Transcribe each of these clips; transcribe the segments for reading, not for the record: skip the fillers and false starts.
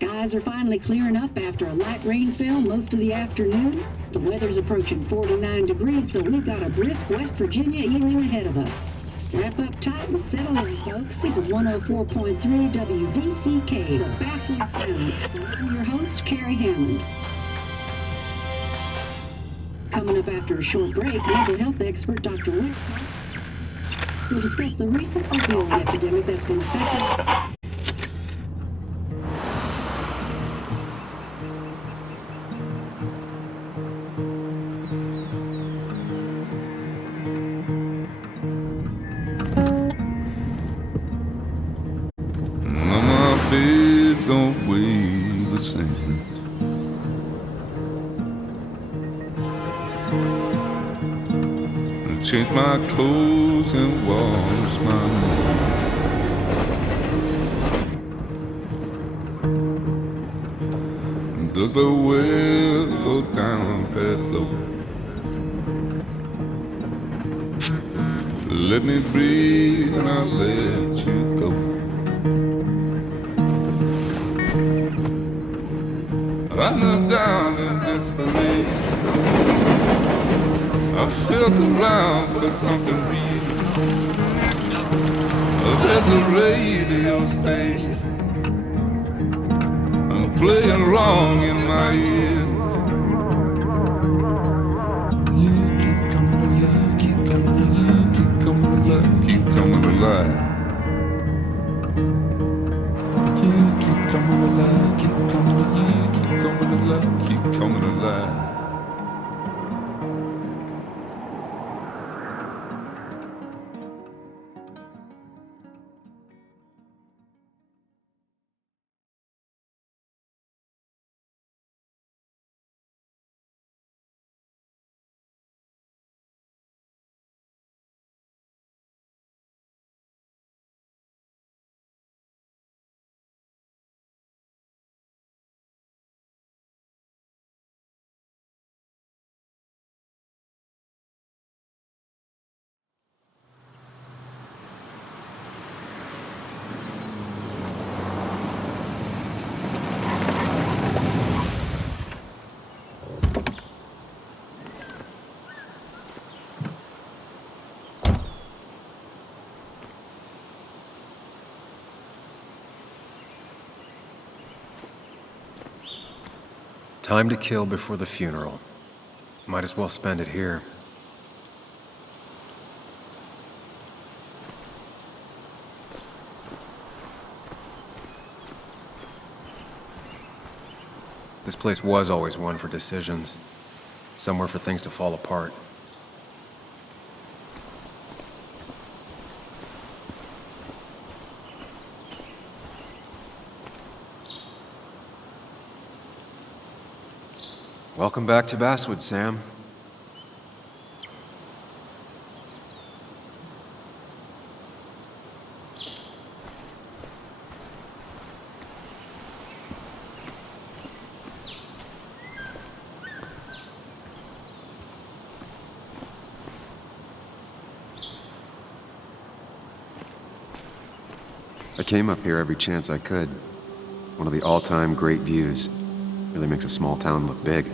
Skies are finally clearing up after a light rainfall most of the afternoon. The weather's approaching 49 degrees, so we've got a brisk West Virginia evening ahead of us. Wrap up tight and settle in, folks. This is 104.3 WVCK, the Basswood Sound. I'm your host, Carrie Hammond. Coming up after a short break, mental health expert Dr. Rick will discuss the recent opioid epidemic that's been affecting. Don't weigh the same. I change my clothes and wash my hands. Does the well go down that low? Let me breathe and I'll let you go. I knelt down in desperation. I felt around for something real. There's a radio station playing wrong in my ear. You keep coming alive, keep coming alive, keep coming alive, keep coming alive. You keep coming alive, keep coming alive, keep coming alive, keep coming alive. Time to kill before the funeral. Might as well spend it here. This place was always one for decisions. Somewhere for things to fall apart. Welcome back to Basswood, Sam. I came up here every chance I could. One of the all-time great views. Really makes a small town look big.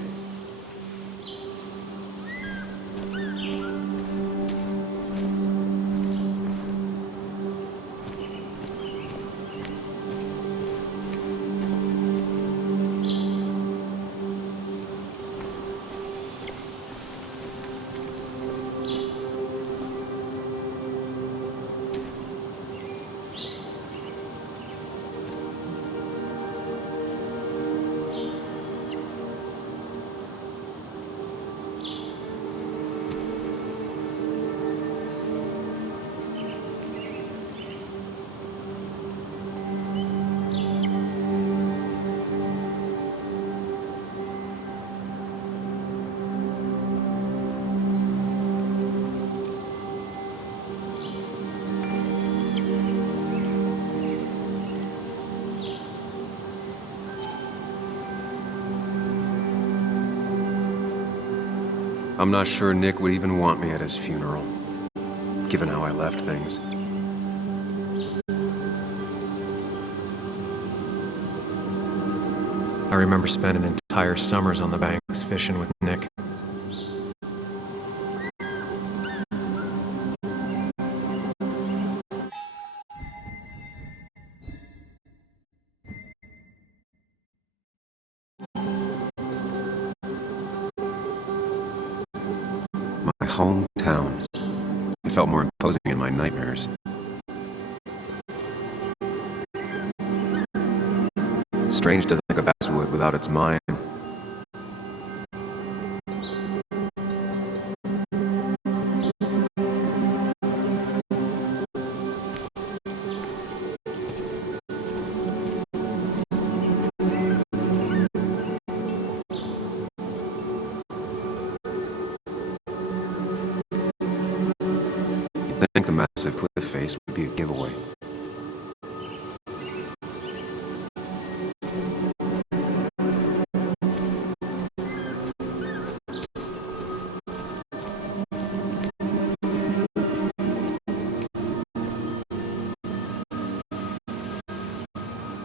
I'm not sure Nick would even want me at his funeral, given how I left things. I remember spending entire summers on the banks fishing with Nick. My hometown. It felt more imposing in my nightmares. Strange to think of Basswood without its mine. You'd think the massive cliff face would be a giveaway.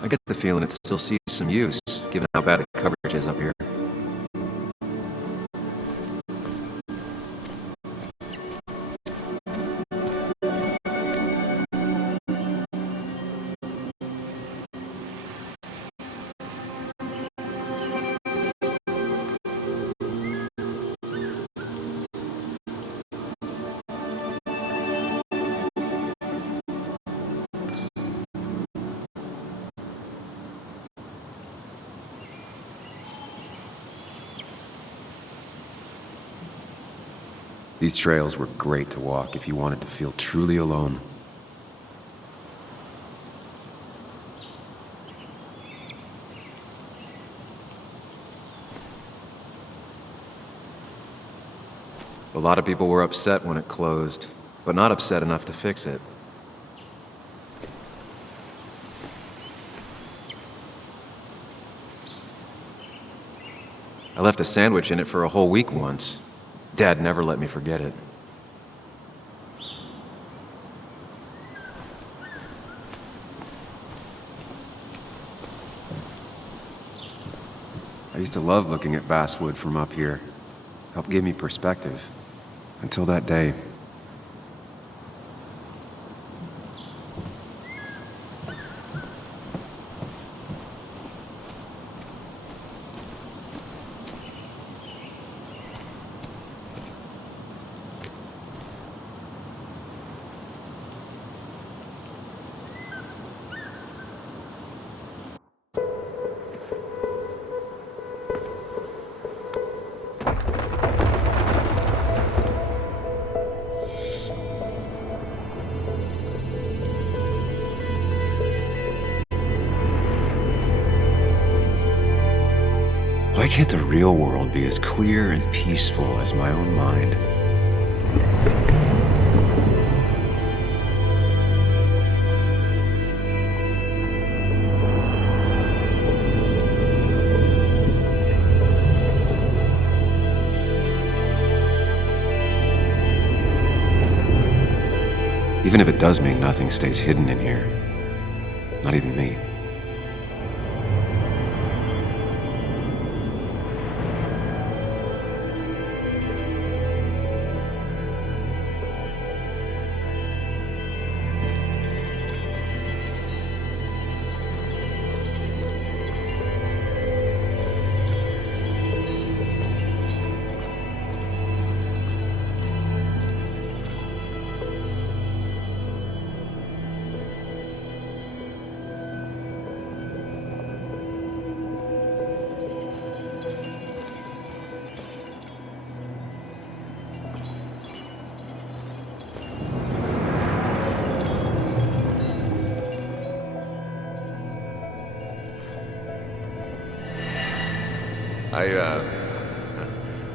I get the feeling it still sees some use, given how bad the coverage is up here. These trails were great to walk if you wanted to feel truly alone. A lot of people were upset when it closed, but not upset enough to fix it. I left a sandwich in it for a whole week once. Dad never let me forget it. I used to love looking at Basswood from up here. Helped give me perspective. Until that day. Why can't the real world be as clear and peaceful as my own mind? Even if it does mean nothing stays hidden in here. Not even me.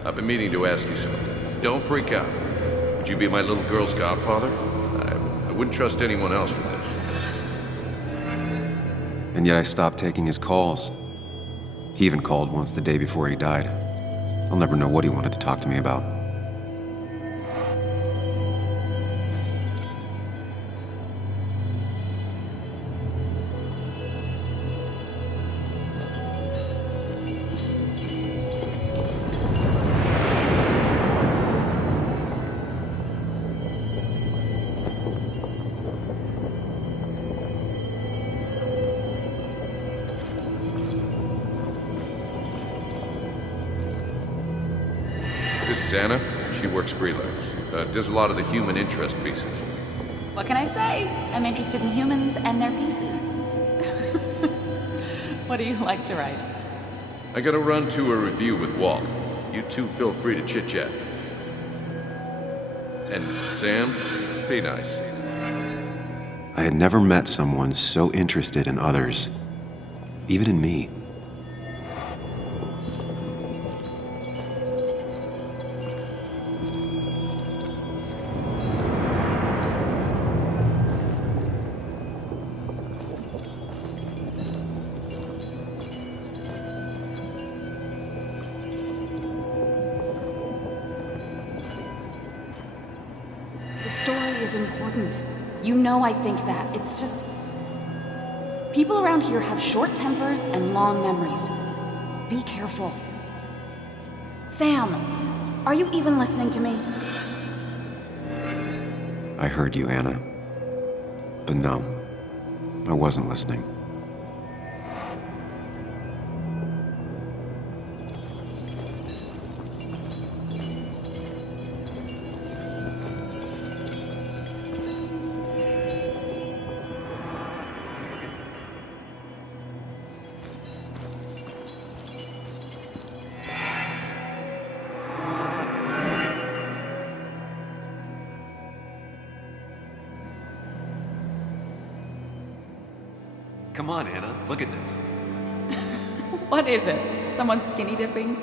I've been meaning to ask you something. Don't freak out. Would you be my little girl's godfather? I wouldn't trust anyone else with this. And yet I stopped taking his calls. He even called once the day before he died. I'll never know what he wanted to talk to me about. This is Anna. She works freelance. Does a lot of the human interest pieces. What can I say? I'm interested in humans and their pieces. What do you like to write? I gotta run to a review with Walt. You two feel free to chit-chat. And Sam, be nice. I had never met someone so interested in others, even in me. The story is important. You know I think that. It's just... people around here have short tempers and long memories. Be careful. Sam, are you even listening to me? I heard you, Anna. But no, I wasn't listening. Come on, Anna, look at this. What is it? Someone skinny dipping?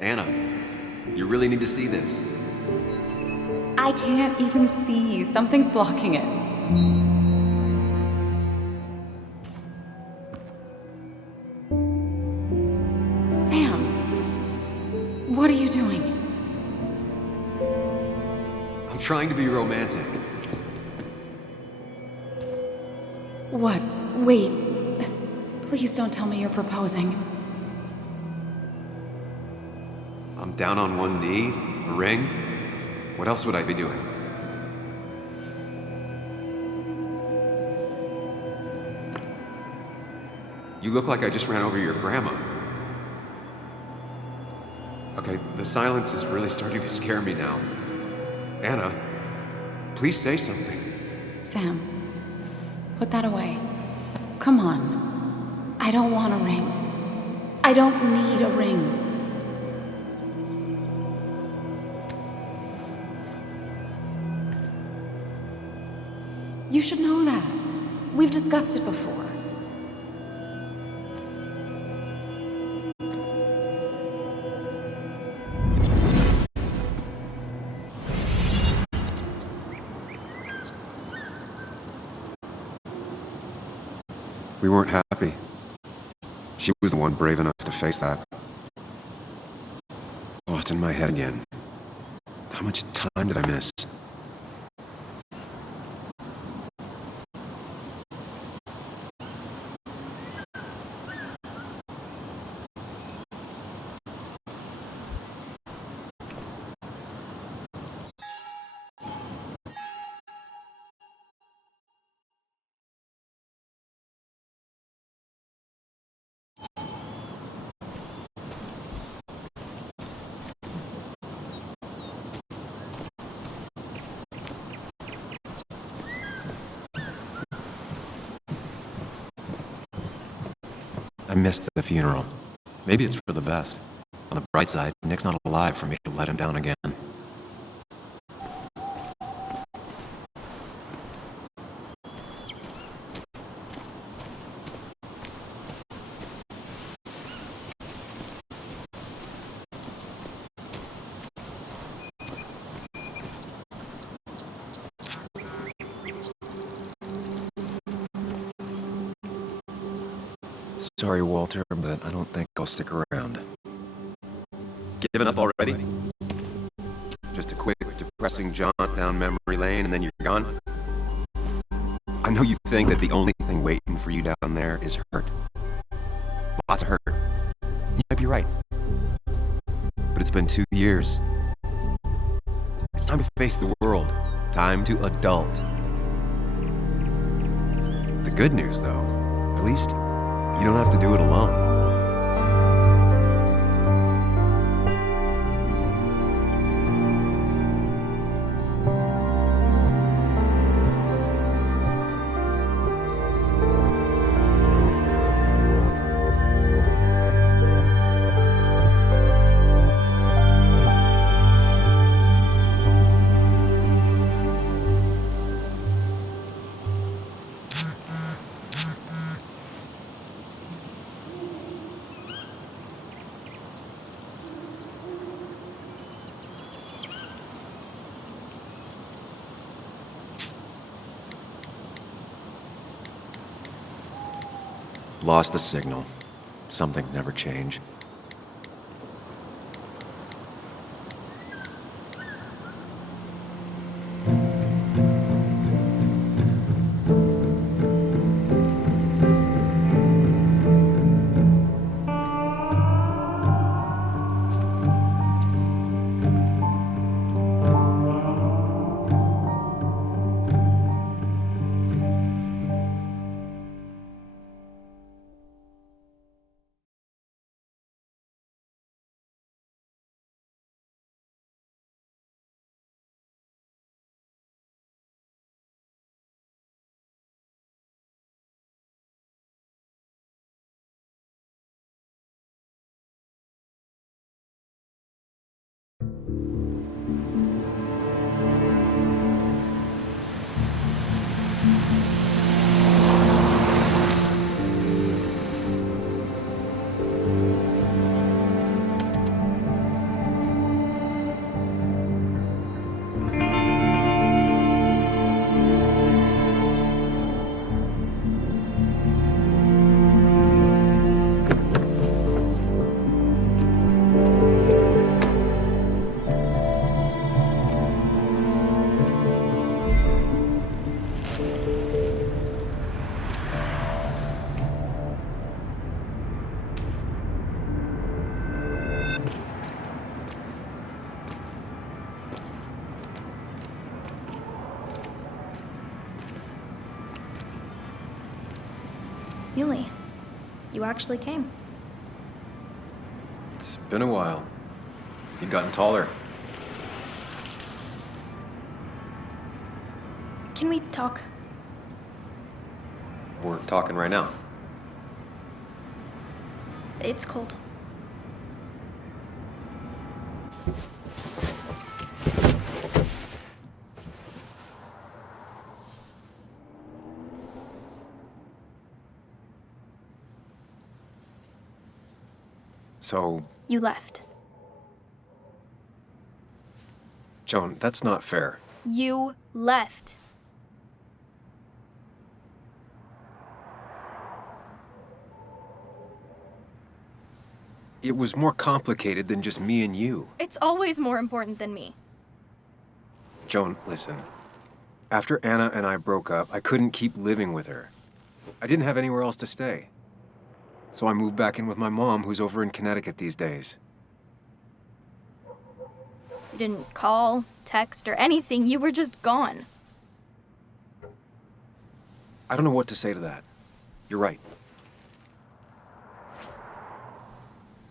Anna, you really need to see this. I can't even see. Something's blocking it. Sam, what are you doing? I'm trying to be romantic. What? Wait. Please don't tell me you're proposing. I'm down on one knee, a ring. What else would I be doing? You look like I just ran over your grandma. Okay, the silence is really starting to scare me now. Anna, please say something. Sam, put that away. Come on. I don't want a ring. I don't need a ring. You should know that. We've discussed it before. We weren't happy. She was the one brave enough to face that. Oh, it's in my head again. How much time did I miss? I missed the funeral. Maybe it's for the best. On the bright side, Nick's not alive for me to let him down again. Sorry, Walter, but I don't think I'll stick around. Giving up already? Just a quick, depressing jaunt down memory lane and then you're gone? I know you think that the only thing waiting for you down there is hurt. Lots of hurt. You might be right. But it's been 2 years. It's time to face the world. Time to adult. The good news, though, at least you don't have to do it alone. Lost the signal. Some things never change. Yuli, you actually came. It's been a while. You've gotten taller. Can we talk? We're talking right now. It's cold. So, You left. Joan, that's not fair. You left. It was more complicated than just me and you. It's always more important than me. Joan, listen. After Anna and I broke up, I couldn't keep living with her. I didn't have anywhere else to stay. So I moved back in with my mom, who's over in Connecticut these days. You didn't call, text, or anything. You were just gone. I don't know what to say to that. You're right.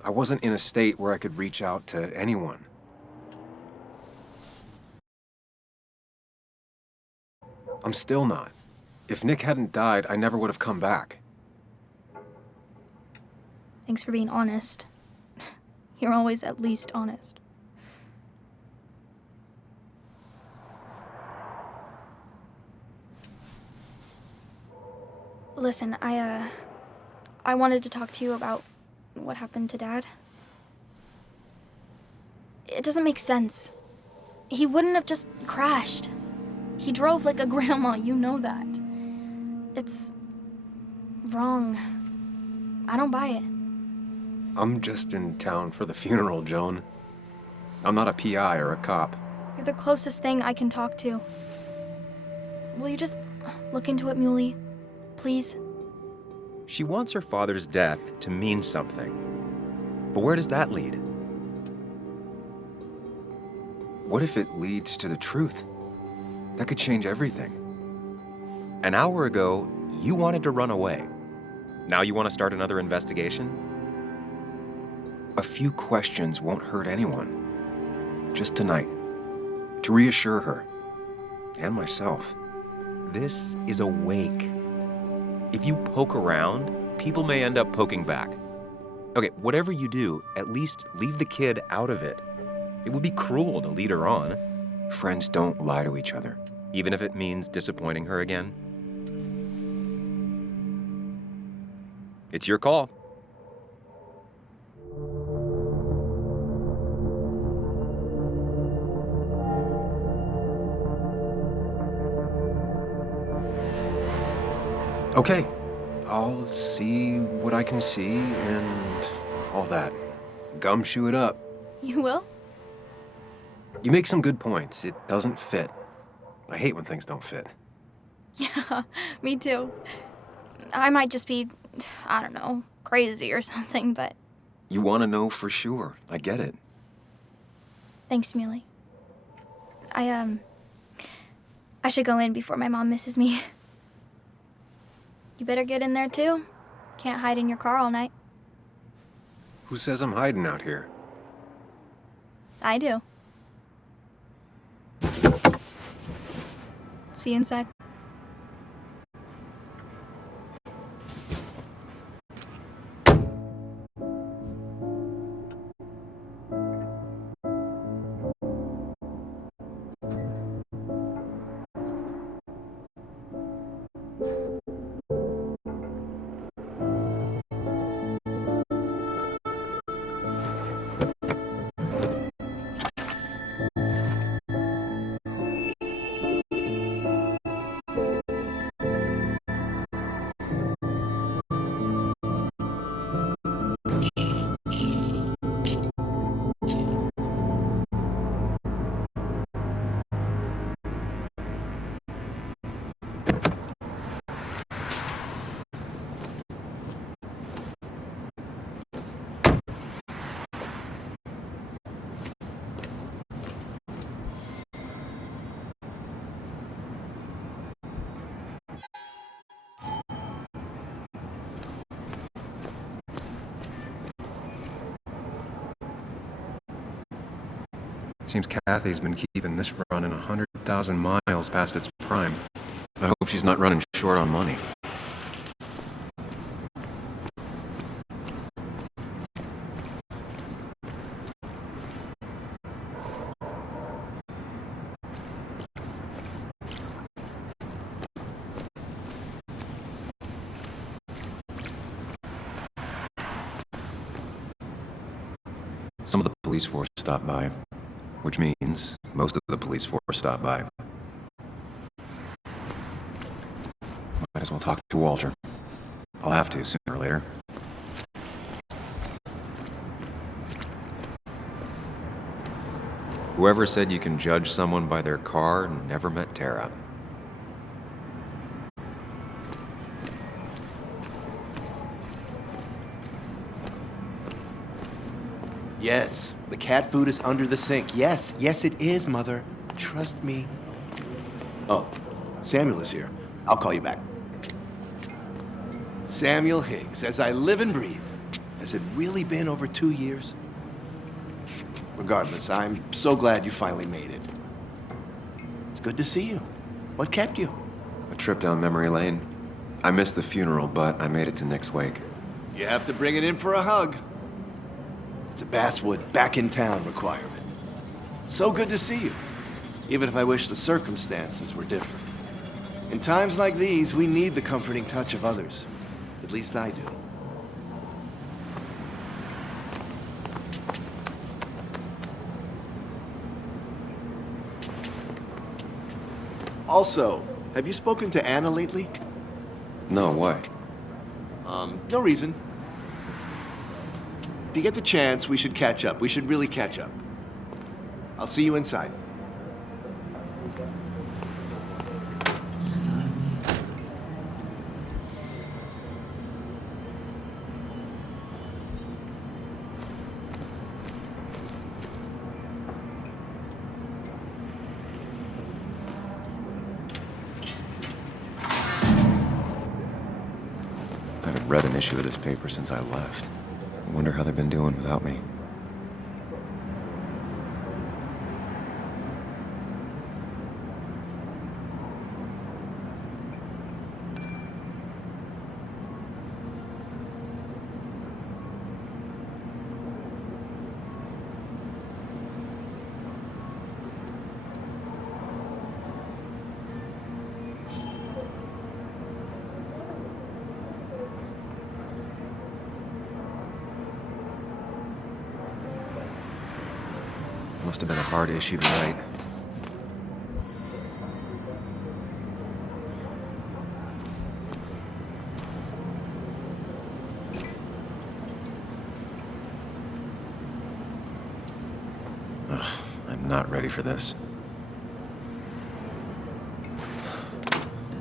I wasn't in a state where I could reach out to anyone. I'm still not. If Nick hadn't died, I never would have come back. Thanks for being honest. You're always at least honest. Listen, I wanted to talk to you about what happened to Dad. It doesn't make sense. He wouldn't have just crashed. He drove like a grandma, you know that. It's wrong. I don't buy it. I'm just in town for the funeral, Joan. I'm not a PI or a cop. You're the closest thing I can talk to. Will you just look into it, Muley? Please? She wants her father's death to mean something. But where does that lead? What if it leads to the truth? That could change everything. An hour ago, you wanted to run away. Now you want to start another investigation? A few questions won't hurt anyone. Just tonight. To reassure her. And myself. This is a wake. If you poke around, people may end up poking back. Okay, whatever you do, at least leave the kid out of it. It would be cruel to lead her on. Friends don't lie to each other. Even if it means disappointing her again. It's your call. Okay, I'll see what I can see and all that. Gumshoe it up. You will? You make some good points. It doesn't fit. I hate when things don't fit. Yeah, me too. I might just be, I don't know, crazy or something, but You want to know for sure. I get it. thanks, Muley. I should go in before my mom misses me. You better get in there too. Can't hide in your car all night. Who says I'm hiding out here? I do. See you inside. Seems Kathy's been keeping this running 100,000 miles past its prime. I hope she's not running short on money. Some of the police force stopped by, which means most of the police force stopped by. Might as well talk to Walter. I'll have to sooner or later. Whoever said you can judge someone by their car never met Tara. Yes, the cat food is under the sink. Yes, yes it is, Mother. Trust me. Oh, Samuel is here. I'll call you back. Samuel Higgs, as I live and breathe. Has it really been over 2 years? Regardless, I'm so glad you finally made it. It's good to see you. What kept you? A trip down memory lane. I missed the funeral, but I made it to Nick's wake. You have to bring it in for a hug. It's a Basswood back in town requirement. So good to see you, even if I wish the circumstances were different. In times like these, we need the comforting touch of others. At least I do. Also, have you spoken to Anna lately? No, why? No reason. If you get the chance, we should catch up. We should really catch up. I'll see you inside. I haven't read an issue of this paper since I left. I wonder how they've been doing without me. Must have been a hard issue to write. not ready for this.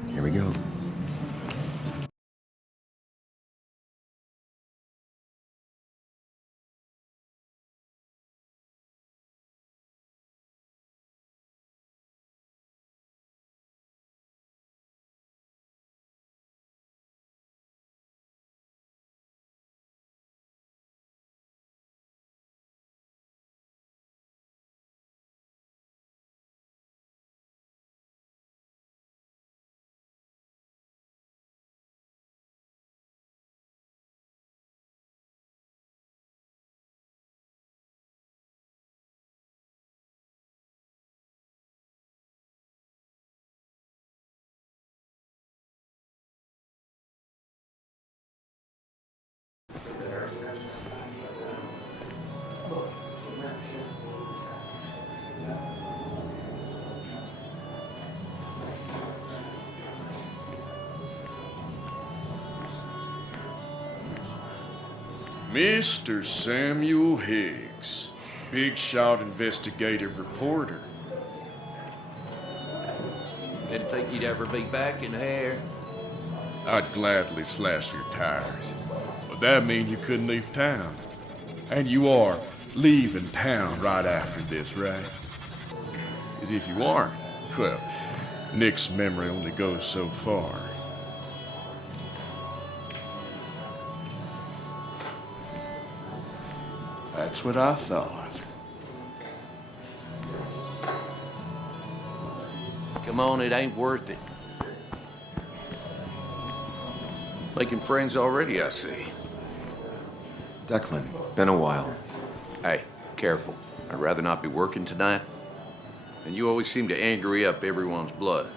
Here we go. Mr. Samuel Higgs, big shot investigative reporter. Didn't think you'd ever be back in here. I'd gladly slash your tires, but that means you couldn't leave town. And you are leaving town right after this, right? As if you aren't, well, Nick's memory only goes so far. That's what I thought. Come on, it ain't worth it. Making friends already, I see. Declan, been a while. Hey, careful. I'd rather not be working tonight. And you always seem to angry up everyone's blood.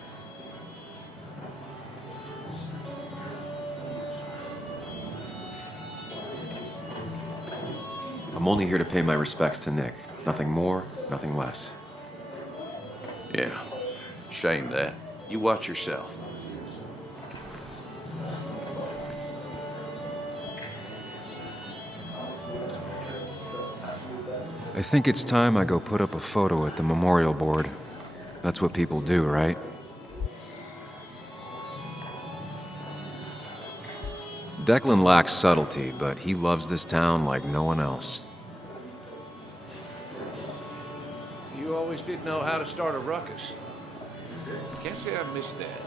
I'm only here to pay my respects to Nick. Nothing more, nothing less. Yeah, shame that. You watch yourself. I think it's time I go put up a photo at the memorial board. That's what people do, right? Declan lacks subtlety, but he loves this town like no one else. You always did know how to start a ruckus. Can't say I missed that.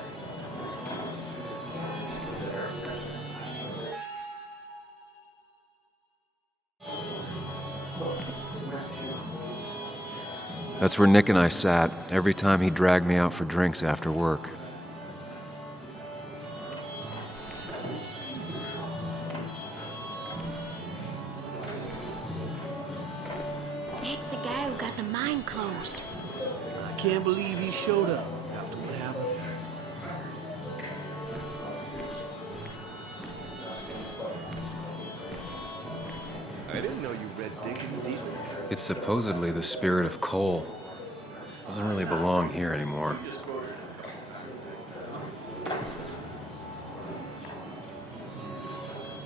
That's where Nick and I sat every time he dragged me out for drinks after work. That's the guy who got the mine closed. I can't believe he showed up after what happened. I didn't know you read Dickens either. It's supposedly the spirit of coal. Doesn't really belong here anymore.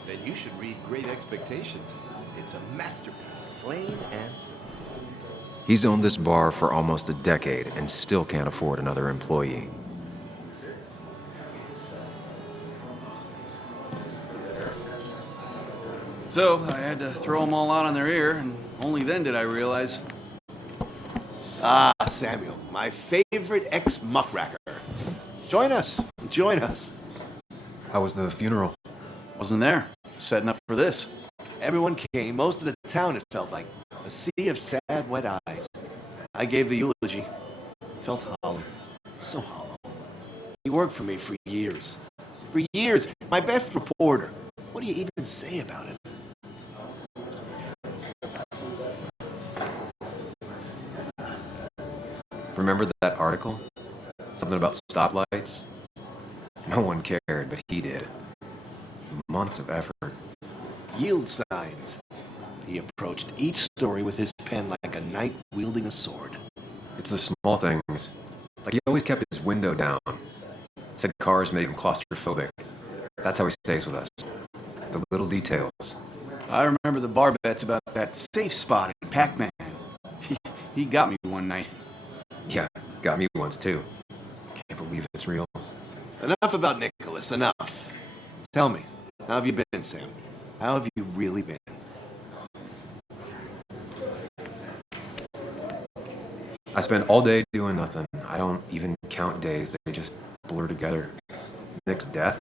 Then you should read Great Expectations. It's a masterpiece, plain and simple. He's owned this bar for almost a decade and still can't afford another employee. So I had to throw them all out on their ear, and only then did I realize. Ah, Samuel, my favorite ex-muckracker. Join us. Join us. How was the funeral? Wasn't there. Setting up for this. Everyone came. Most of the town, it felt like. A sea of sad, wet eyes. I gave the eulogy. Felt hollow. So hollow. He worked for me for years. For years. My best reporter. What do you even say about it? Remember that article? Something about stoplights? No one cared, but he did. Months of effort. Yield signs. He approached each story with his pen like a knight wielding a sword. It's the small things. Like he always kept his window down. Said cars made him claustrophobic. That's how he stays with us. The little details. I remember the bar bets about that safe spot in Pac-Man. He got me one night. Yeah, got me once too. Can't believe it's real. Enough about Nicholas, enough. Tell me, how have you been, Sam? How have you really been? I spent all day doing nothing. I don't even count days, they just blur together. Nick's death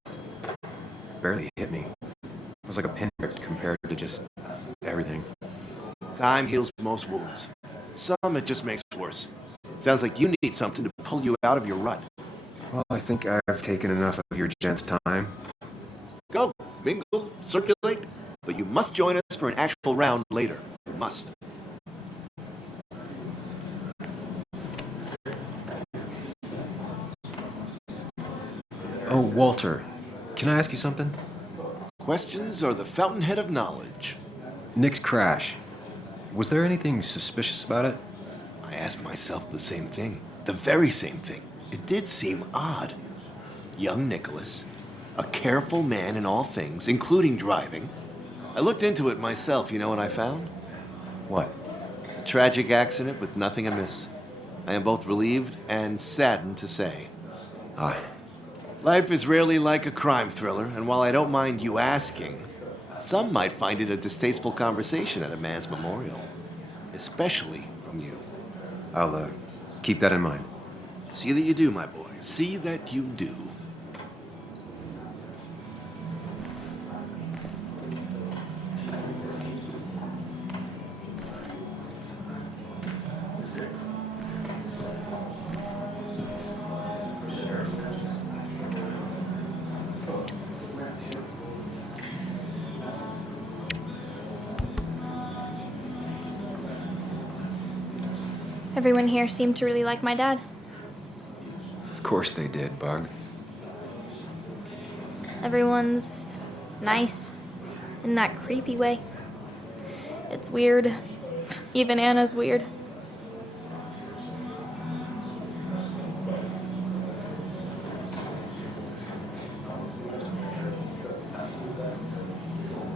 barely hit me. It was like a pinprick compared to just everything. Time heals most wounds. Some it just makes worse. Sounds like you need something to pull you out of your rut. Well, I think I've taken enough of your gents' time. Go, mingle, circulate, but you must join us for an actual round later. You must. Oh, Walter, can I ask you something? Questions are the fountainhead of knowledge. Nick's crash. Was there anything suspicious about it? I asked myself the same thing. The very same thing. It did seem odd. Young Nicholas, a careful man in all things, including driving. I looked into it myself, you know what I found? What? A tragic accident with nothing amiss. I am both relieved and saddened to say. Ah. Life is rarely like a crime thriller, and while I don't mind you asking, some might find it a distasteful conversation at a man's memorial. Especially from you. I'll, keep that in mind. See that you do, my boy. See that you do. Everyone here seemed to really like my dad. Of course they did, Bug. Everyone's nice in that creepy way. It's weird. Even Anna's weird.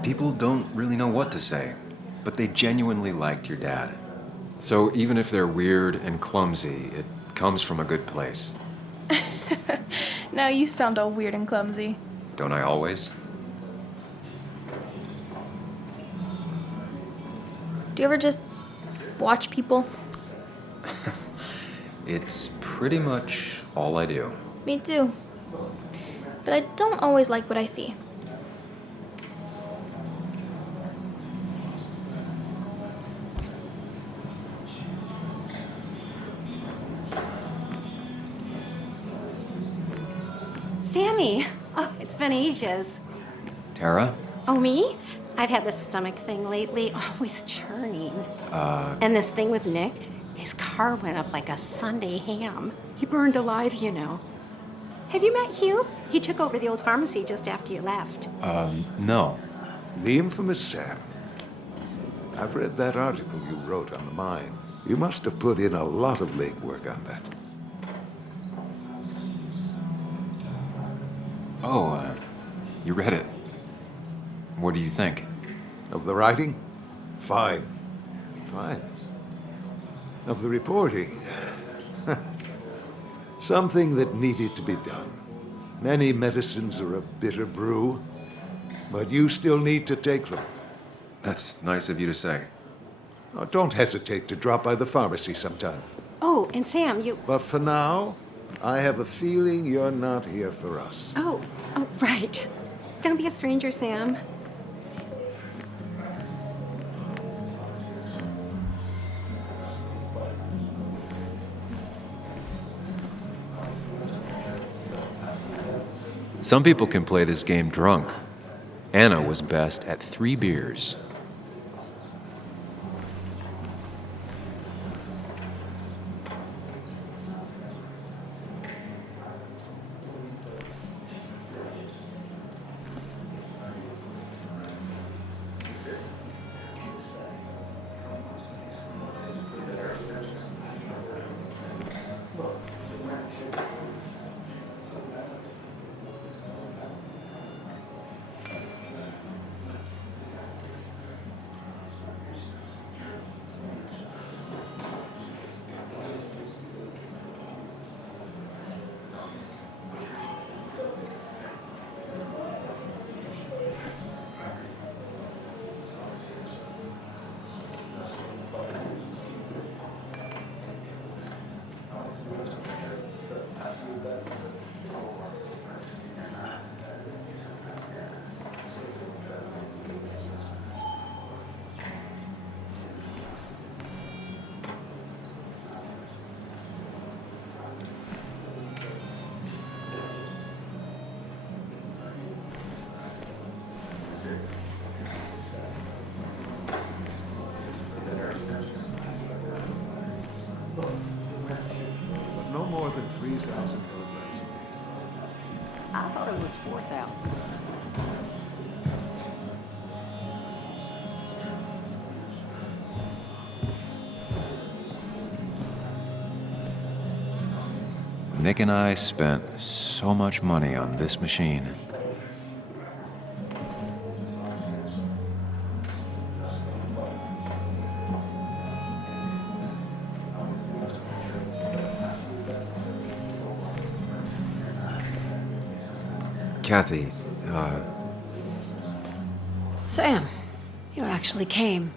People don't really know what to say, but they genuinely liked your dad. So even if they're weird and clumsy, it comes from a good place. Now you sound all weird and clumsy. Don't I always? Do you ever just watch people? It's pretty much all I do. Me too. But I don't always like what I see. Sammy! Oh, it's been ages. Tara? Oh, me? I've had this stomach thing lately, always churning. And this thing with Nick, his car went up like a Sunday ham. He burned alive, you know. Have you met Hugh? He took over the old pharmacy just after you left. No. The infamous Sam. I've read that article you wrote on the mine. You must have put in a lot of legwork on that. Oh, you read it. What do you think? Of the writing? Fine. Fine. Of the reporting? Something that needed to be done. Many medicines are a bitter brew, but you still need to take them. That's nice of you to say. Oh, don't hesitate to drop by the pharmacy sometime. Oh, and Sam, you... But for now, I have a feeling you're not here for us. Oh, right. Don't be a stranger, Sam. Some people can play this game drunk. Anna was best at 3 beers. 3,000 kilograms. I thought it was 4,000. Nick and I spent so much money on this machine. Kathy, Sam, you actually came.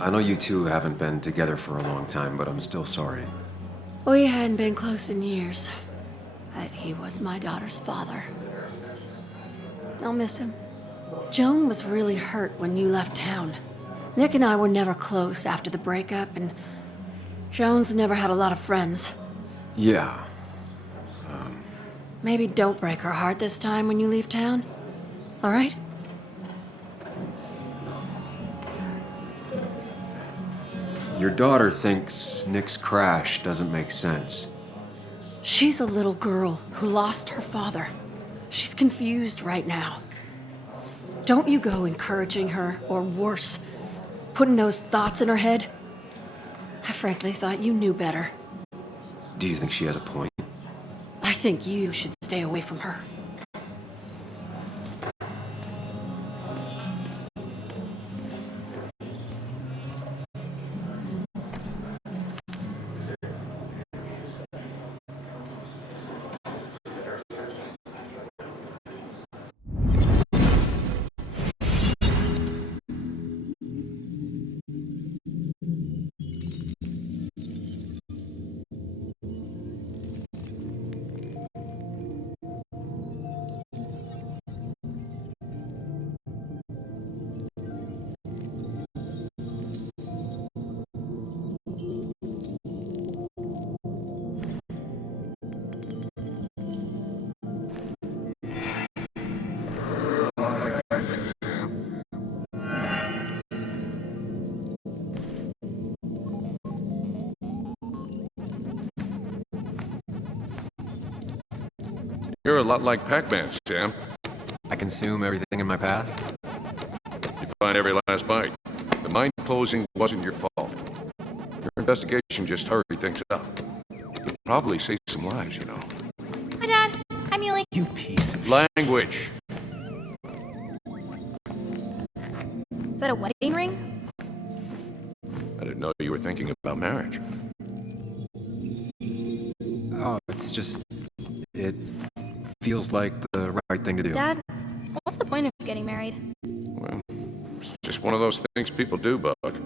I know you two haven't been together for a long time, but I'm still sorry. We hadn't been close in years, but he was my daughter's father. I'll miss him. Joan was really hurt when you left town. Nick and I were never close after the breakup, and Joan's never had a lot of friends. Yeah. Maybe don't break her heart this time when you leave town, all right? Your daughter thinks Nick's crash doesn't make sense. She's a little girl who lost her father. She's confused right now. Don't you go encouraging her, or worse, putting those thoughts in her head. I frankly thought you knew better. Do you think she has a point? I think you should stay away from her. You're a lot like Pac-Man, Sam. I consume everything in my path? You find every last bite. The mine closing wasn't your fault. Your investigation just hurried things up. You'll probably save some lives, you know. Hi, Dad. Hi, Muley. You piece of... Language. Is that a wedding ring? I didn't know you were thinking about marriage. Oh, it's just... It feels like the right thing to do. Dad, what's the point of getting married? Well, it's just one of those things people do, Bug.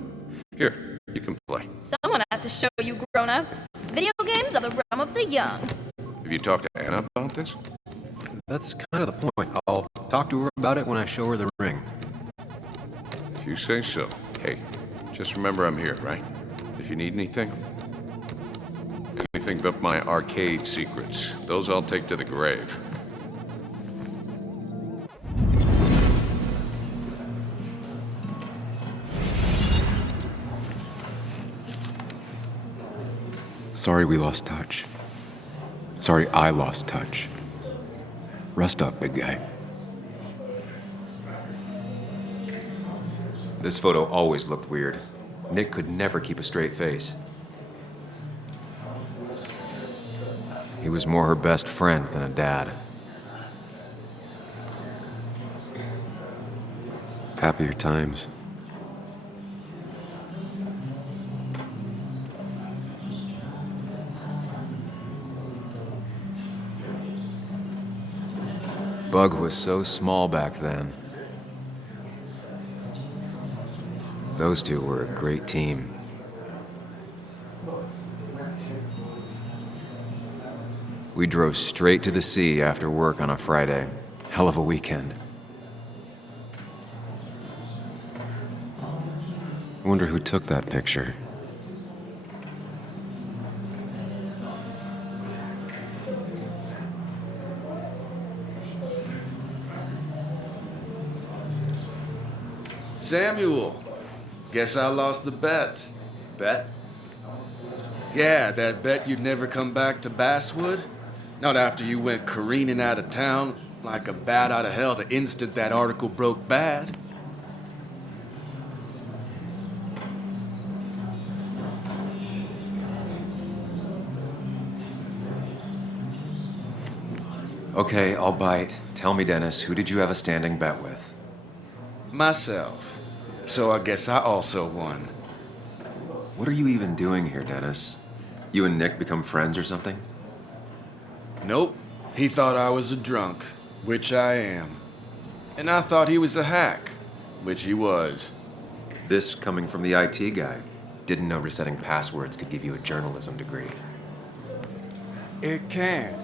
Here, you can play. Someone has to show you grown-ups. Video games are the realm of the young. Have you talked to Anna about this? That's kind of the point. I'll talk to her about it when I show her the ring. If you say so. Hey, just remember I'm here, right? If you need anything. Anything but my arcade secrets. Those I'll take to the grave. Sorry we lost touch. Sorry I lost touch. Rest up, big guy. This photo always looked weird. Nick could never keep a straight face. He was more her best friend than a dad. Happier times. Bug was so small back then. Those two were a great team. We drove straight to the sea after work on a Friday. Hell of a weekend. I wonder who took that picture. Samuel, Guess I lost the bet. Bet? Yeah, that bet you'd never come back to Basswood? Not after you went careening out of town like a bat out of hell the instant that article broke bad. Okay, I'll bite. Tell me, Dennis, who did you have a standing bet with? Myself. So I guess I also won. What are you even doing here, Dennis? You and Nick become friends or something? Nope. He thought I was a drunk, which I am. And I thought he was a hack, which he was. This coming from the IT guy. Didn't know resetting passwords could give you a journalism degree. It can.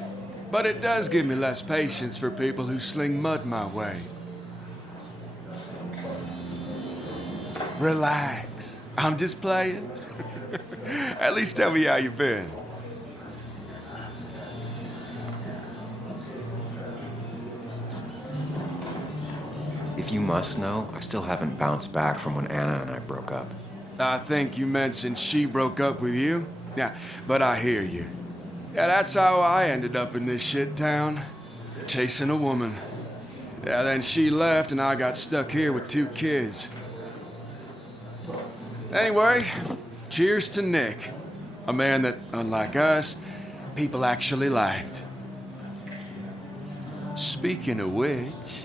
But it does give me less patience for people who sling mud my way. Relax. I'm just playing. At least tell me how you been. If you must know, I still haven't bounced back from when Anna and I broke up. I think you mentioned she broke up with you. Yeah, but I hear you. Yeah, that's how I ended up in this shit town. Chasing a woman. Yeah, then she left and I got stuck here with 2 kids. Anyway, cheers to Nick. A man that, unlike us, people actually liked. Speaking of which...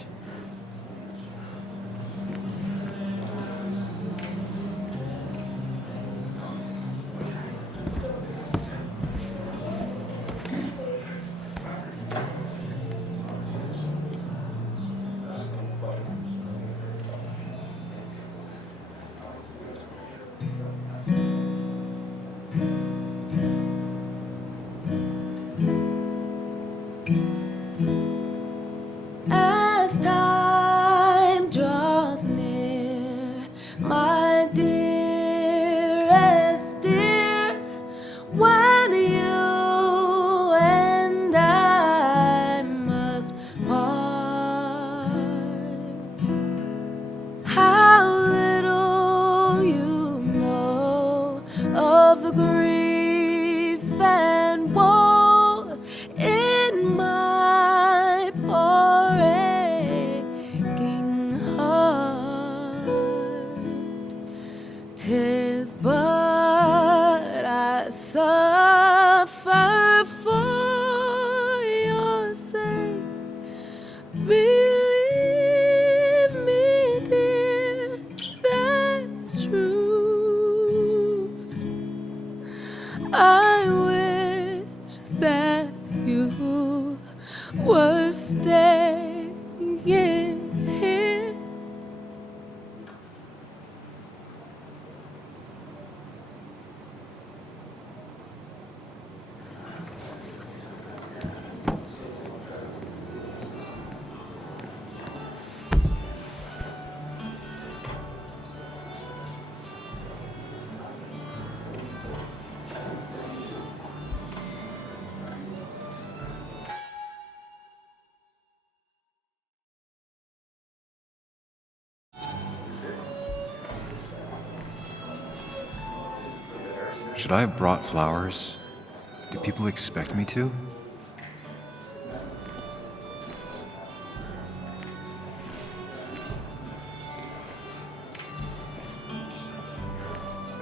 As time draws near, my dearest dear, when you and I must part, how little you know of the grief and woe in my poor aching heart. 'Tis but I suffer for your sake. Believe me, dear, that's true. I wish that you were staying here. Should I have brought flowers? Do people expect me to?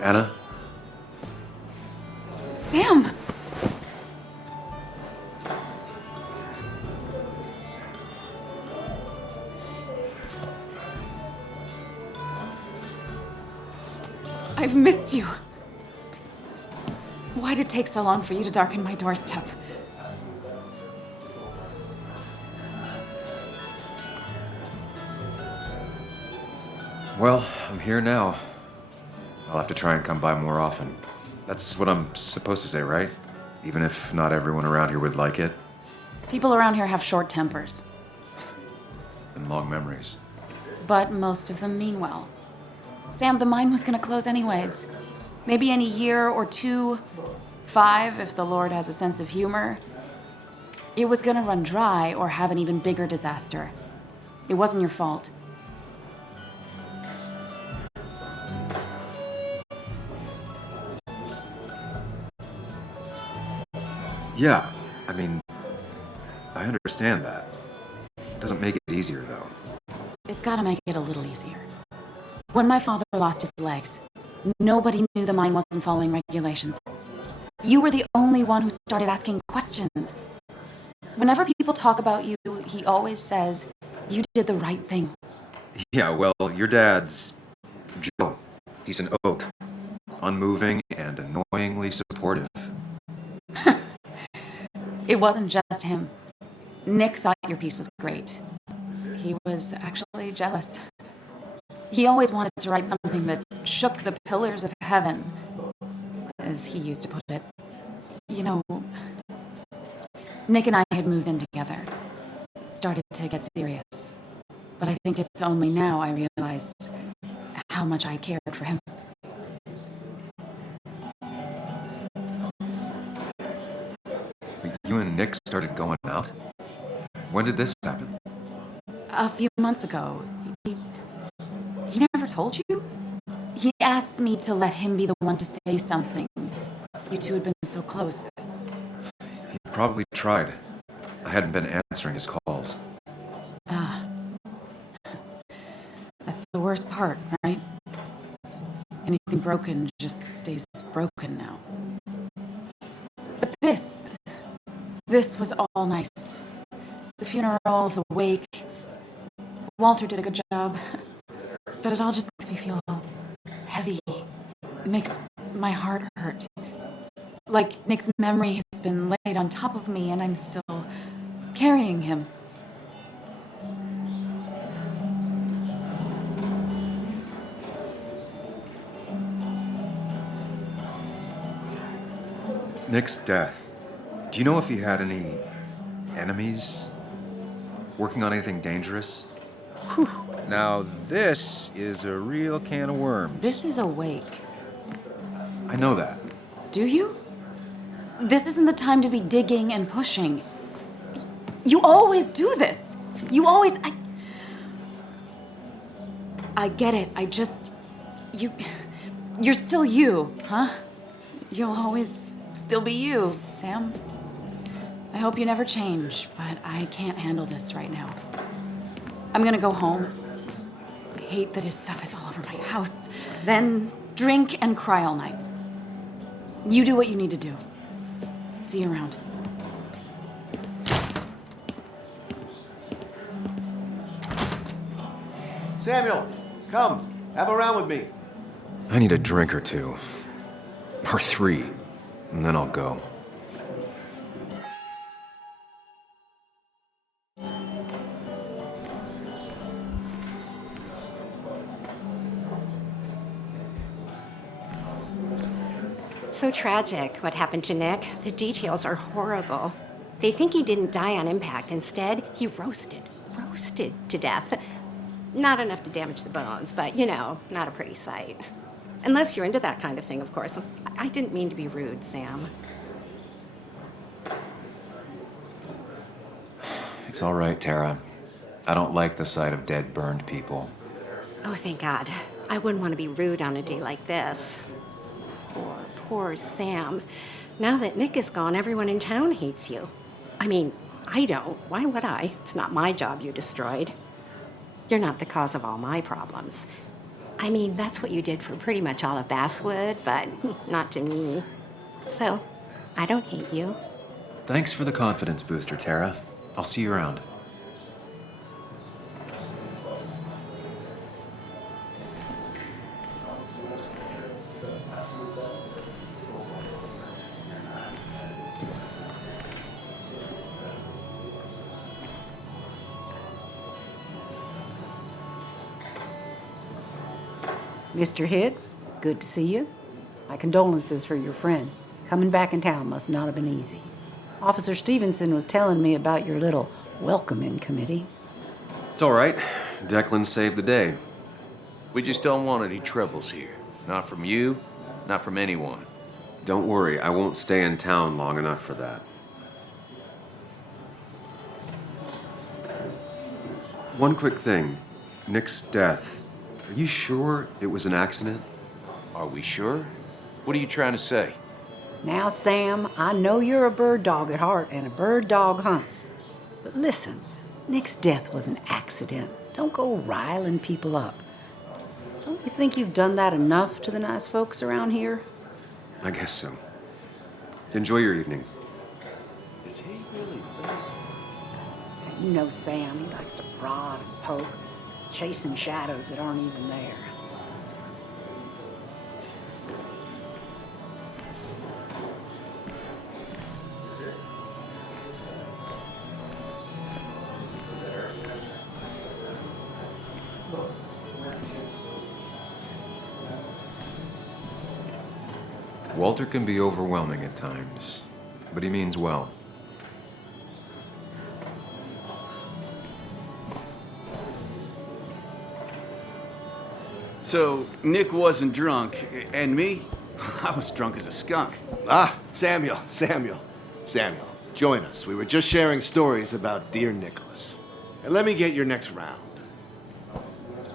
Anna? Sam! I've missed you. Why'd it take so long for you to darken my doorstep? Well, I'm here now. I'll have to try and come by more often. That's what I'm supposed to say, right? Even if not everyone around here would like it. People around here have short tempers, And long memories. but most of them mean well. Sam, the mine was gonna close anyways. Maybe in a year or 2, 5 if the Lord has a sense of humor. It was gonna run dry or have an even bigger disaster. It wasn't your fault. Yeah, I mean, I understand that. It doesn't make it easier, though. It's gotta make it a little easier. When my father lost his legs, nobody knew the mine wasn't following regulations. You were the only one who started asking questions. Whenever people talk about you, he always says, you did the right thing. Yeah, well, your dad's Joe. He's an oak. Unmoving and annoyingly supportive. It wasn't just him. Nick thought your piece was great. He was actually jealous. He always wanted to write something that shook the pillars of heaven, as he used to put it. You know, Nick and I had moved in together. Started to get serious. But I think it's only now I realize how much I cared for him. You and Nick started going out? When did this happen? A few months ago. He never told you? He asked me to let him be the one to say something. You two had been so close. He probably tried. I hadn't been answering his calls. Ah. That's the worst part, right? Anything broken just stays broken now. But this was all nice. The funeral, the wake. Walter did a good job. But it all just makes me feel heavy. It makes my heart hurt. Like Nick's memory has been laid on top of me and I'm still carrying him. Nick's death. Do you know if he had any enemies? Working on anything dangerous? Whew. Now this is a real can of worms. This is a wake. I know that. Do you? This isn't the time to be digging and pushing. You always do this. You always... I get it. You're still you, huh? You'll always still be you, Sam. I hope you never change, but I can't handle this right now. I'm gonna go home. I hate that his stuff is all over my house. Then drink and cry all night. You do what you need to do. See you around. Samuel, come. Have a round with me. I need a drink or two. Or 3. And then I'll go. So tragic what happened to Nick. The details are horrible. They think he didn't die on impact. Instead, he roasted to death. Not enough to damage the bones, but, you know, not a pretty sight. Unless you're into that kind of thing, of course. I didn't mean to be rude, Sam. It's all right, Tara. I don't like the sight of dead, burned people. Oh, thank God. I wouldn't want to be rude on a day like this. Poor Sam. Now that Nick is gone, everyone in town hates you. I mean, I don't. Why would I? It's not my job you destroyed. You're not the cause of all my problems. I mean, that's what you did for pretty much all of Basswood, but not to me. So, I don't hate you. Thanks for the confidence booster, Tara. I'll see you around. Mr. Hicks, good to see you. My condolences for your friend. Coming back in town must not have been easy. Officer Stevenson was telling me about your little welcoming committee. It's all right. Declan saved the day. We just don't want any troubles here. Not from you, not from anyone. Don't worry, I won't stay in town long enough for that. One quick thing. Nick's death. Are you sure it was an accident? Are we sure? What are you trying to say? Now, Sam, I know you're a bird dog at heart and a bird dog hunts. But listen, Nick's death was an accident. Don't go riling people up. Don't you think you've done that enough to the nice folks around here? I guess so. Enjoy your evening. Is he really? You know Sam, he likes to prod and poke, chasing shadows that aren't even there. Walter can be overwhelming at times, but he means well. So, Nick wasn't drunk, and me? I was drunk as a skunk. Ah, Samuel, join us. We were just sharing stories about dear Nicholas. And let me get your next round.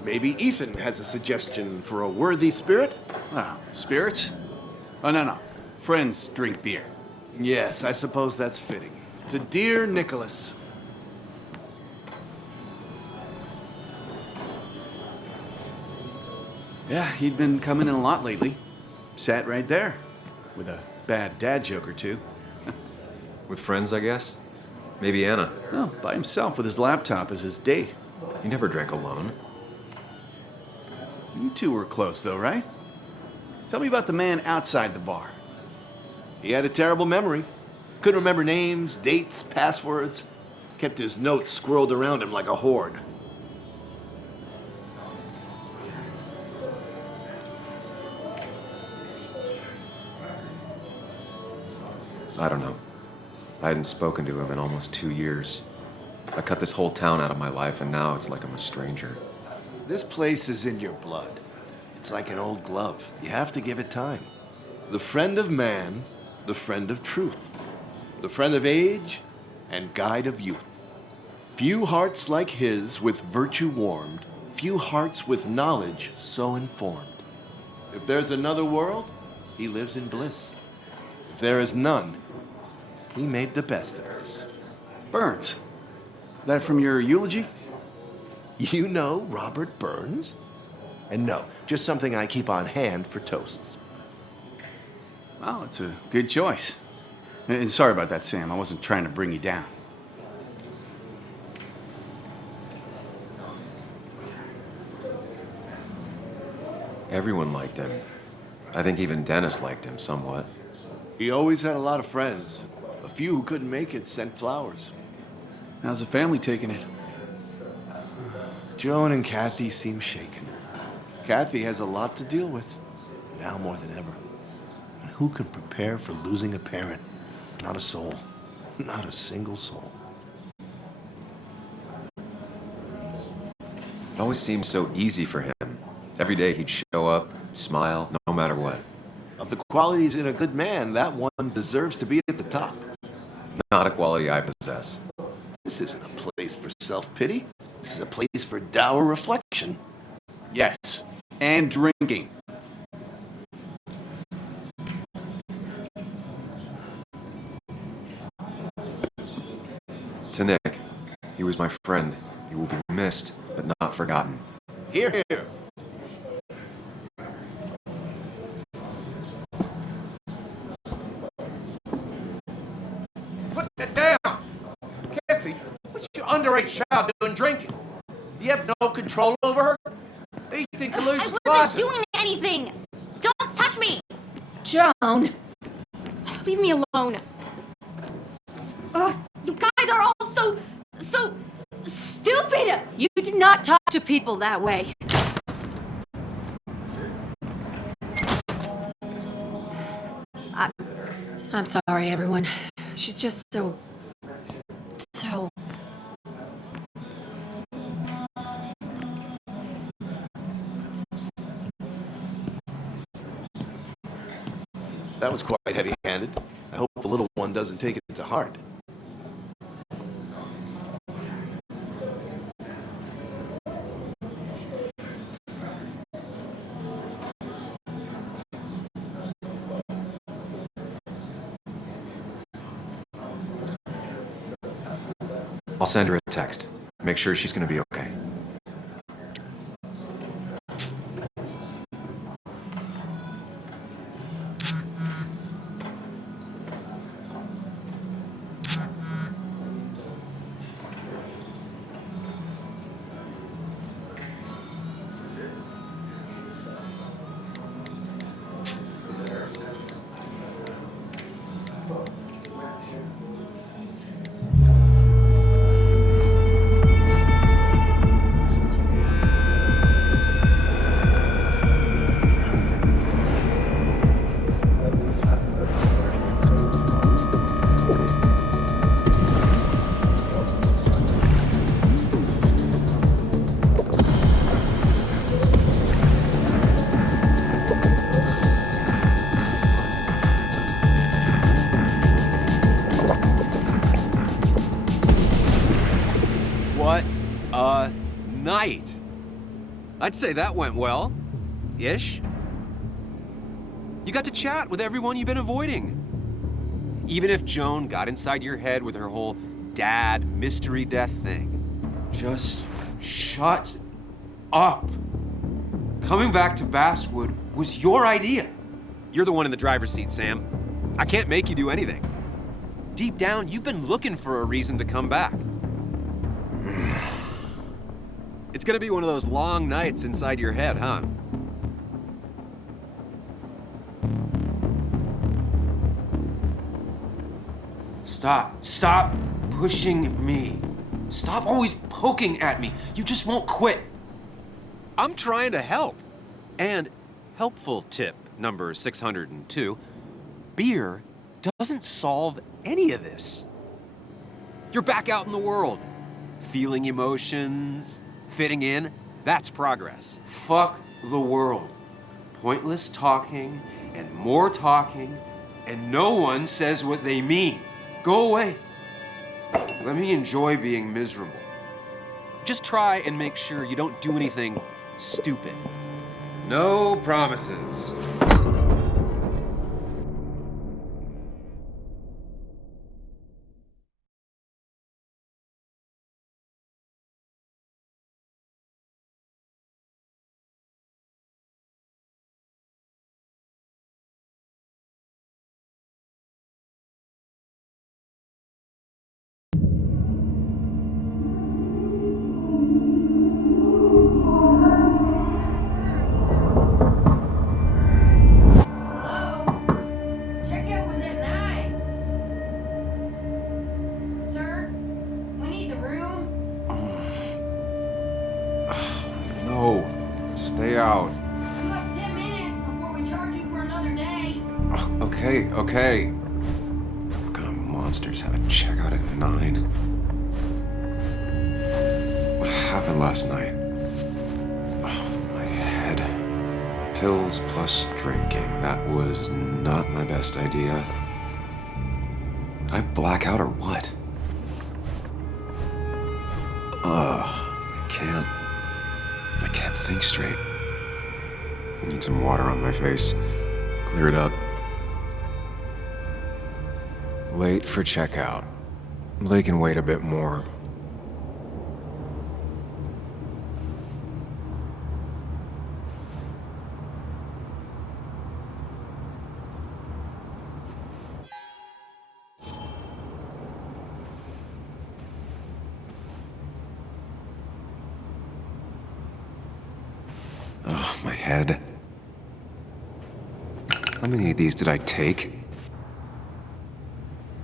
Maybe Ethan has a suggestion for a worthy spirit? Ah, spirits? Oh, no. Friends drink beer. Yes, I suppose that's fitting. To dear Nicholas. Yeah, he'd been coming in a lot lately. Sat right there, with a bad dad joke or two. With friends, I guess? Maybe Anna. No, by himself with his laptop as his date. He never drank alone. You two were close, though, right? Tell me about the man outside the bar. He had a terrible memory. Couldn't remember names, dates, passwords. Kept his notes squirreled around him like a hoard. I don't know. I hadn't spoken to him in almost 2 years. I cut this whole town out of my life, and now it's like I'm a stranger. This place is in your blood. It's like an old glove. You have to give it time. The friend of man, the friend of truth. The friend of age, and guide of youth. Few hearts like his with virtue warmed, few hearts with knowledge so informed. If there's another world, he lives in bliss. If there is none, he made the best of this. Burns. That from your eulogy? You know Robert Burns? And no, just something I keep on hand for toasts. Well, it's a good choice. And sorry about that, Sam. I wasn't trying to bring you down. Everyone liked him. I think even Dennis liked him somewhat. He always had a lot of friends. A few who couldn't make it sent flowers. How's the family taking it? Joan and Kathy seem shaken. Kathy has a lot to deal with, now more than ever. And who can prepare for losing a parent? Not a soul. Not a single soul. It always seemed so easy for him. Every day he'd show up, smile, no matter what. Of the qualities in a good man, that one deserves to be at the top. Not a quality I possess. This isn't a place for self-pity. This is a place for dour reflection. Yes, and drinking. To Nick, he was my friend. He will be missed, but not forgotten. Hear, hear. Put it down! Kathy, what's your underage child doing drinking? You have no control over her? Ethan can lose his I wasn't license. doing anything! Don't touch me! Joan! Leave me alone. You guys are all so stupid! You do not talk to people that way. I'm sorry, everyone. She's just so... That was quite heavy-handed. I hope the little one doesn't take it to heart. I'll send her a text. Make sure she's gonna be okay. What a night! I'd say that went well. Ish. You got to chat with everyone you've been avoiding. Even if Joan got inside your head with her whole dad mystery death thing. Just shut up. Coming back to Basswood was your idea. You're the one in the driver's seat, Sam. I can't make you do anything. Deep down, you've been looking for a reason to come back. It's gonna be one of those long nights inside your head, huh? Stop pushing me. Stop always poking at me. You just won't quit. I'm trying to help. And helpful tip number 602, beer doesn't solve any of this. You're back out in the world, feeling emotions, fitting in. That's progress. Fuck the world. Pointless talking and more talking, and no one says what they mean. Go away. Let me enjoy being miserable. Just try and make sure you don't do anything stupid. No promises. Stay out. You have 10 minutes before we charge you for another day. Okay. What kind of monsters have a checkout at 9? What happened last night? Oh, my head. Pills plus drinking. That was not my best idea. Did I black out or what? I can't think straight. I need some water on my face. Clear it up. Late for checkout. They can wait a bit more. Oh, my head. How many of these did I take?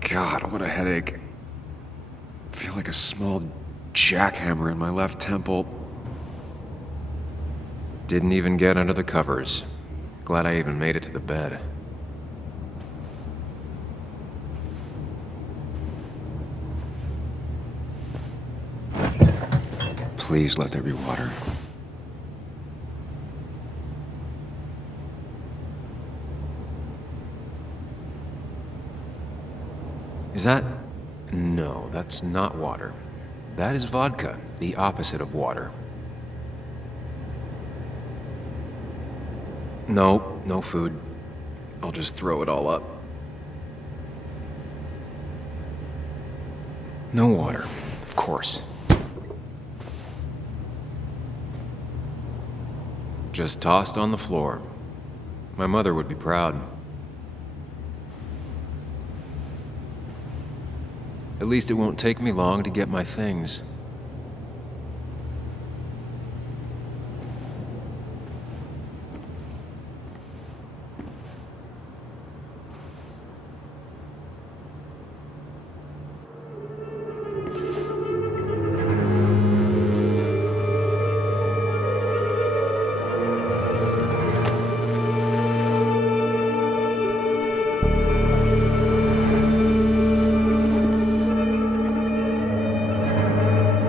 God, what a headache. I feel like a small jackhammer in my left temple. Didn't even get under the covers. Glad I even made it to the bed. Please let there be water. Is that... No, that's not water. That is vodka, the opposite of water. No, no food. I'll just throw it all up. No water. Of course. Just tossed on the floor. My mother would be proud. At least it won't take me long to get my things.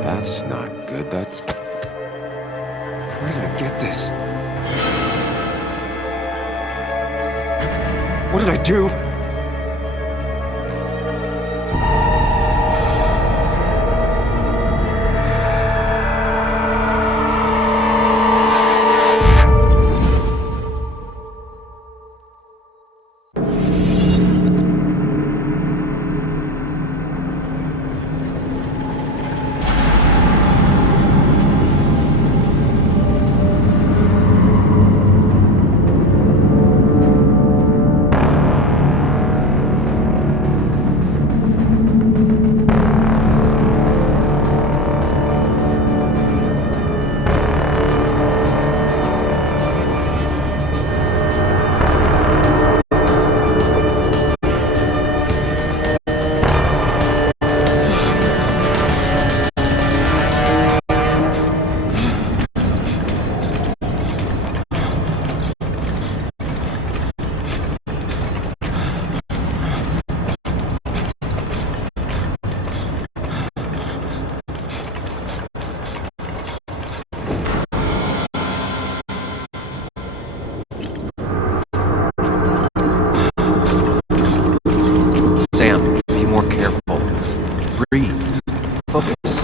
That's not good. That's... Where did I get this? What did I do? Sam, be more careful. Breathe. Focus.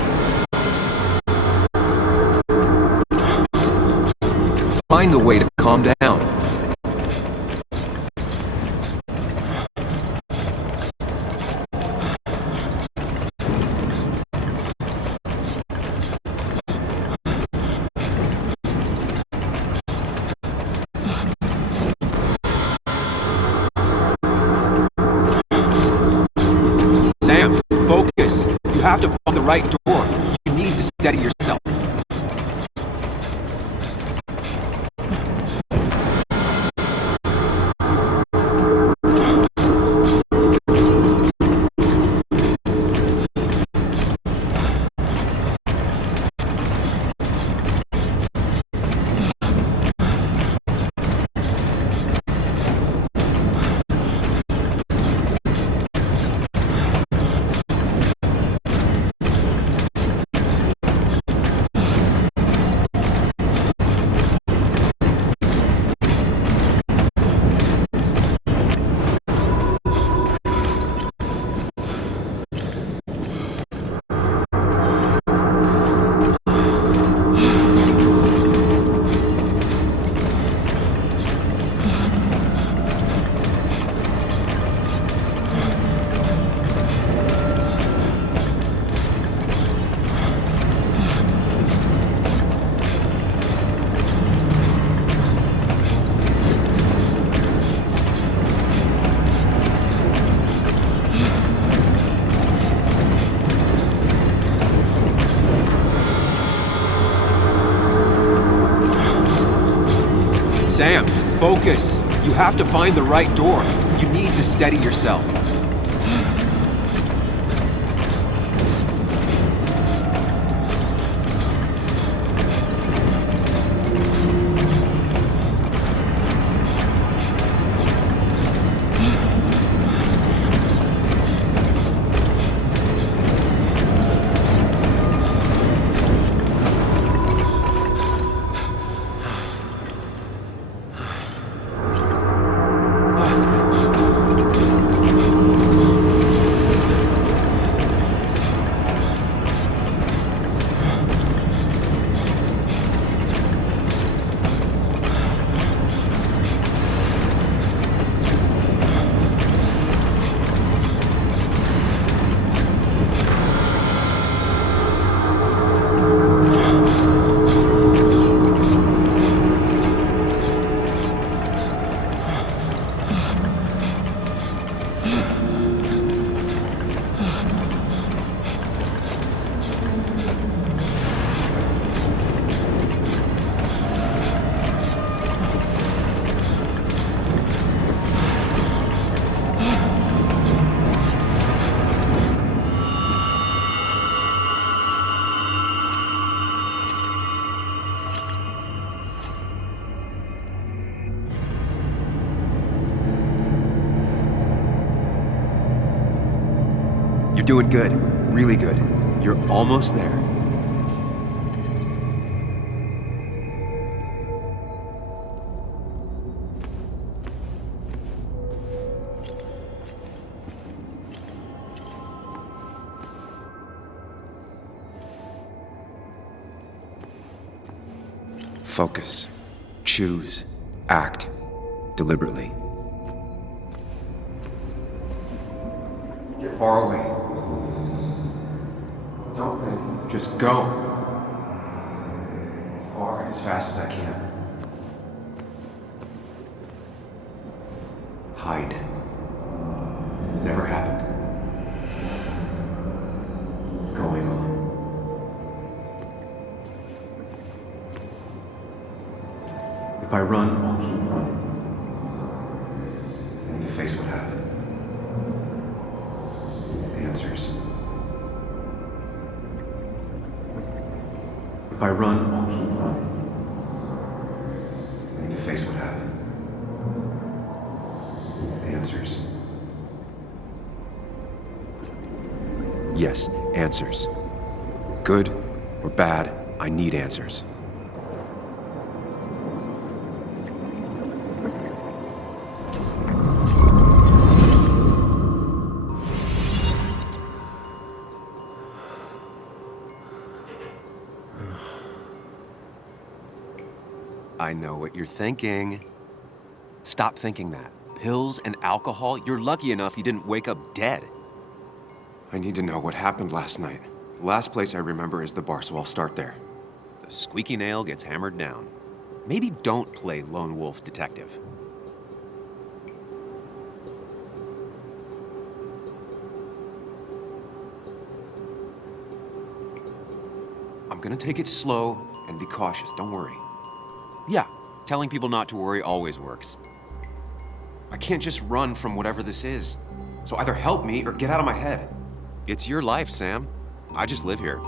Find the way to calm down. Sam, focus. You have to find the right door. You need to steady yourself. Sam, focus. You have to find the right door. You need to steady yourself. You're doing good. Really good. You're almost there. Focus. Choose. Act. Deliberately. Get far away. Don't think. Just go. As far, as fast as I can. Hide. It's never happened. Going on. If I run, I'll keep running. And you face what happened. Answers. If I run, I'll keep running. And you face what happened. Answers. Yes, answers. Good or bad, I need answers. I know what you're thinking. Stop thinking that. Pills and alcohol, you're lucky enough you didn't wake up dead. I need to know what happened last night. The last place I remember is the bar, so I'll start there. The squeaky nail gets hammered down. Maybe don't play lone wolf detective. I'm gonna take it slow and be cautious, don't worry. Yeah, telling people not to worry always works. I can't just run from whatever this is. So either help me or get out of my head. It's your life, Sam. I just live here.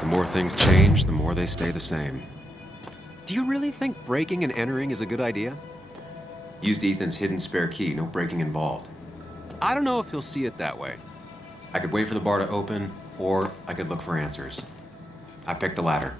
The more things change, the more they stay the same. Do you really think breaking and entering is a good idea? Used Ethan's hidden spare key, no breaking involved. I don't know if he'll see it that way. I could wait for the bar to open, or I could look for answers. I picked the latter.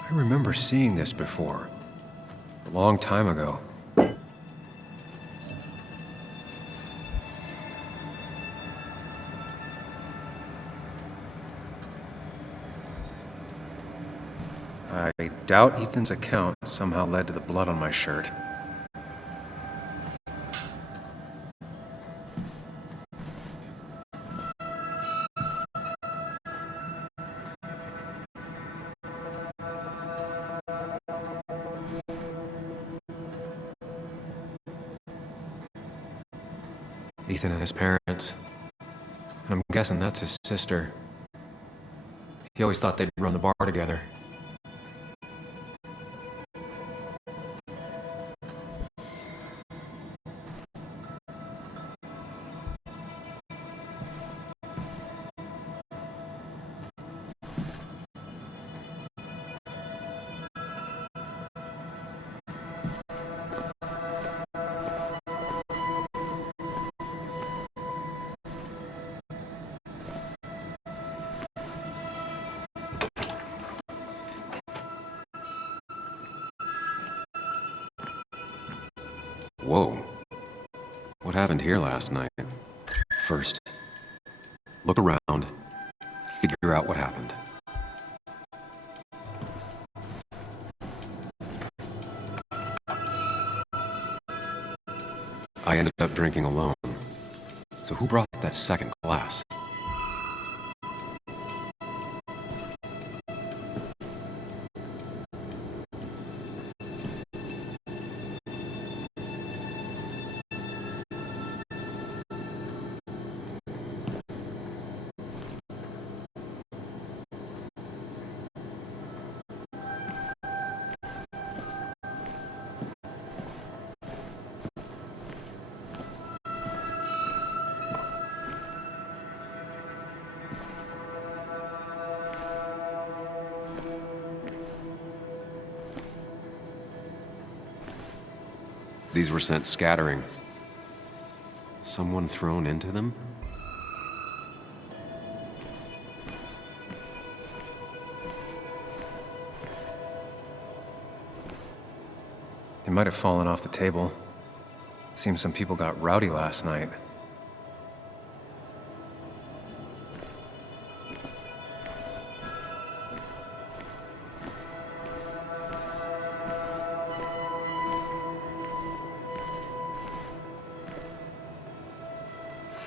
I remember seeing this before. A long time ago. I doubt Ethan's account somehow led to the blood on my shirt. Ethan and his parents. And I'm guessing that's his sister. He always thought they'd run the bar together. Whoa. What happened here last night? First, look around, figure out what happened. I ended up drinking alone. So who brought that second glass? These were sent scattering. Someone thrown into them? They might have fallen off the table. Seems some people got rowdy last night.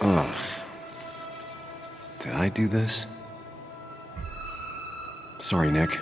Ugh. Did I do this? Sorry, Nick.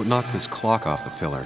What knocked this clock off the pillar?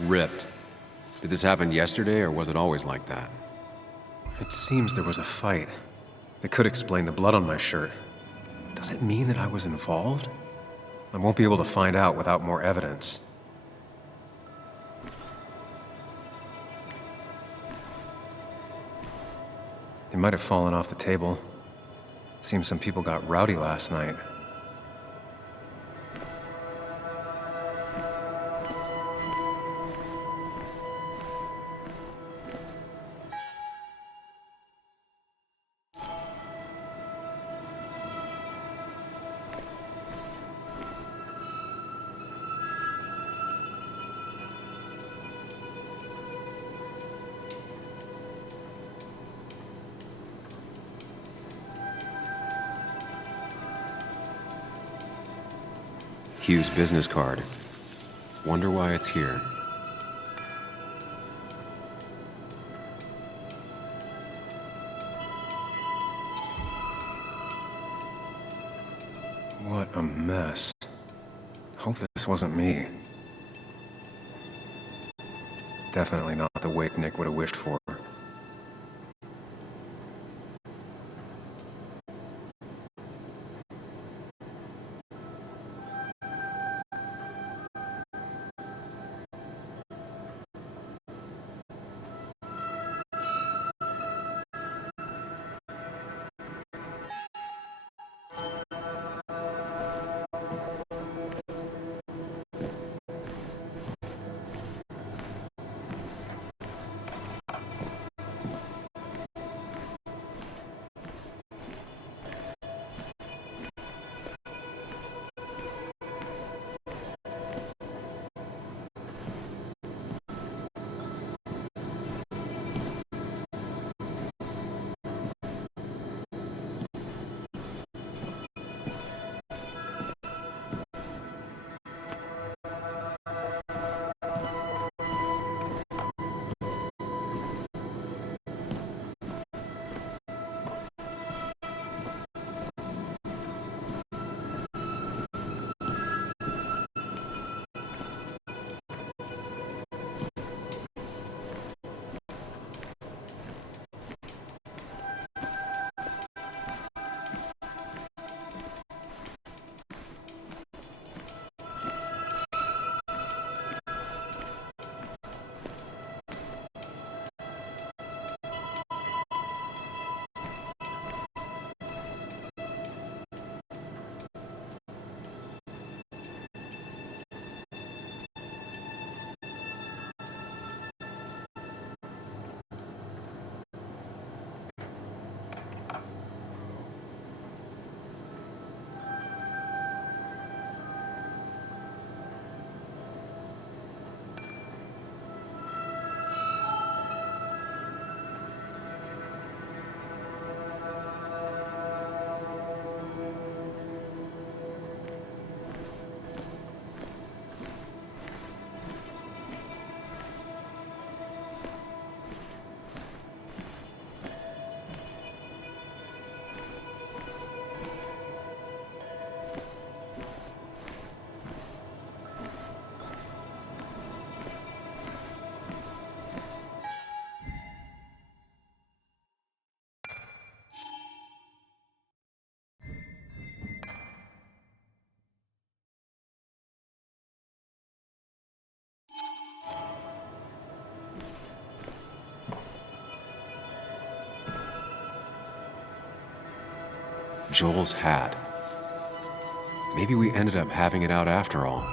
Ripped. Did this happen yesterday, or was it always like that? It seems there was a fight. That could explain the blood on my shirt. Does it mean that I was involved? I won't be able to find out without more evidence. It might have fallen off the table. Seems some people got rowdy last night. Hugh's business card. Wonder why it's here. What a mess. Hope this wasn't me. Definitely not the wake Nick would have wished for. Joel's hat. Maybe we ended up having it out after all.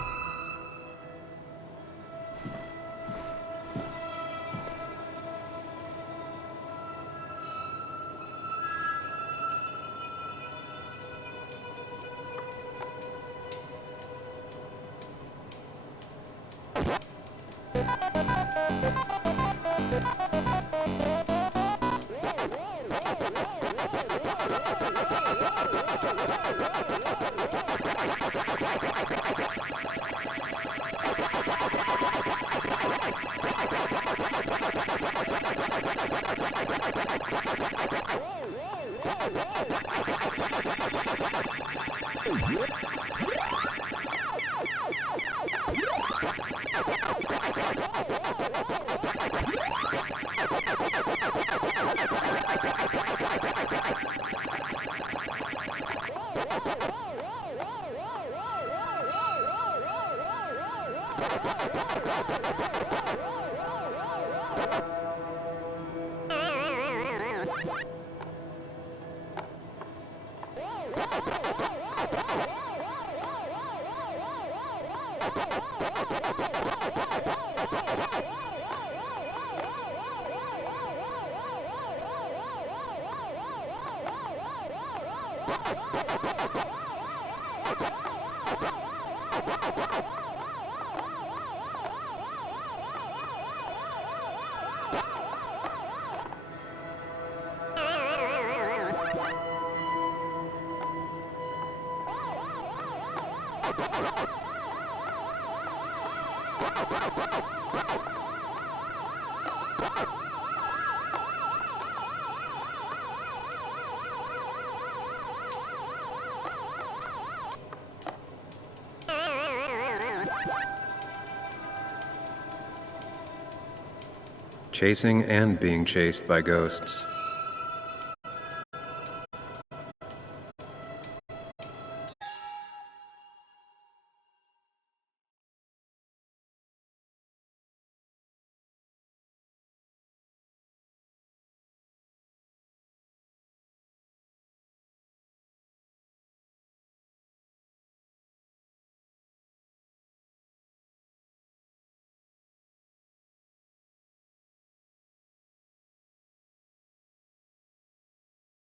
Chasing and being chased by ghosts.